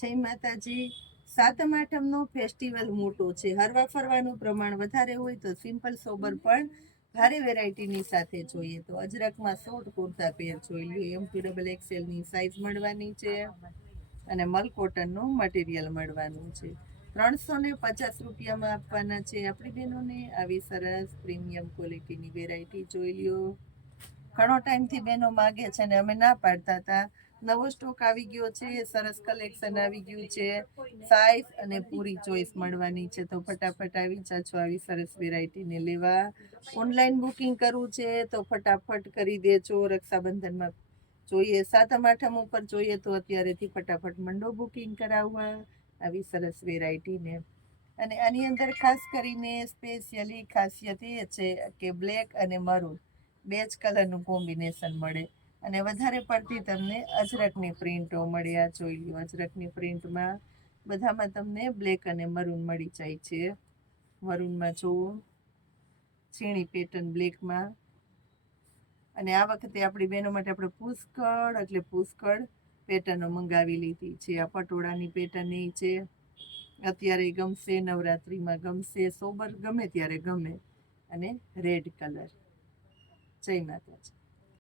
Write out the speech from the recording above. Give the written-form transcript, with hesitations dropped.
જય માતાજી. સાતમ આઠમનો ફેસ્ટિવલ મોટો છે. હરવા ફરવાનું પ્રમાણ વધારે હોય તો સિમ્પલ સોબર પણ ભારે વેરાયટીની સાથે જોઈએ તો અજરકમાં શોર્ટ કુર્તા પેર જોઈ લ્યો. M2XXL સાઇઝ મળવાની છે અને મલ કોટનનું મટીરિયલ મળવાનું છે. 350 રૂપિયામાં આપવાના છે આપણી બહેનોને. આવી સરસ પ્રીમિયમ ક્વોલિટીની વેરાયટી જોઈ લ્યો. ઘણો ટાઈમથી બહેનો માગે છે ને અમે ના પાડતા હતા. નવો સ્ટોક આવી ગયો છે, સરસ કલેક્શન આવી ગયું છે. સાઈઝ અને પૂરી ચોઈસ મળવાની છે તો ફટાફટ આવી જાજો આવી સરસ વેરાયટીને લેવા. ઓનલાઈન બુકિંગ કરવું છે તો ફટાફટ કરી દેજો. રક્ષાબંધનમાં જોઈએ, સાતમ આઠમ ઉપર જોઈએ તો અત્યારેથી ફટાફટ મંડો બુકિંગ કરાવવા આવી સરસ વેરાયટીને. અને આની અંદર ખાસ કરીને સ્પેશિયલી ખાસિયત એ છે કે બ્લેક અને મરૂન બે જ કલરનું કોમ્બિનેશન મળે અને વધારે પડતી તમને અજરકની પ્રિન્ટો મળે. આ જોઈ લો, અજરકની પ્રિન્ટમાં બધામાં તમને બ્લેક અને મરૂન મળી જાય છે. મરૂનમાં જુઓ, ઝીણી પેટર્ન બ્લેકમાં. અને આ વખતે આપણી બહેનો માટે આપણે પુષ્કળ પેટર્નો મંગાવી લીધી છે. આ પટોળાની પેટર્ન એ છે, અત્યારે ગમશે, નવરાત્રિમાં ગમશે, સોબર ગમે ત્યારે ગમે. અને રેડ કલર. જય માતાજી.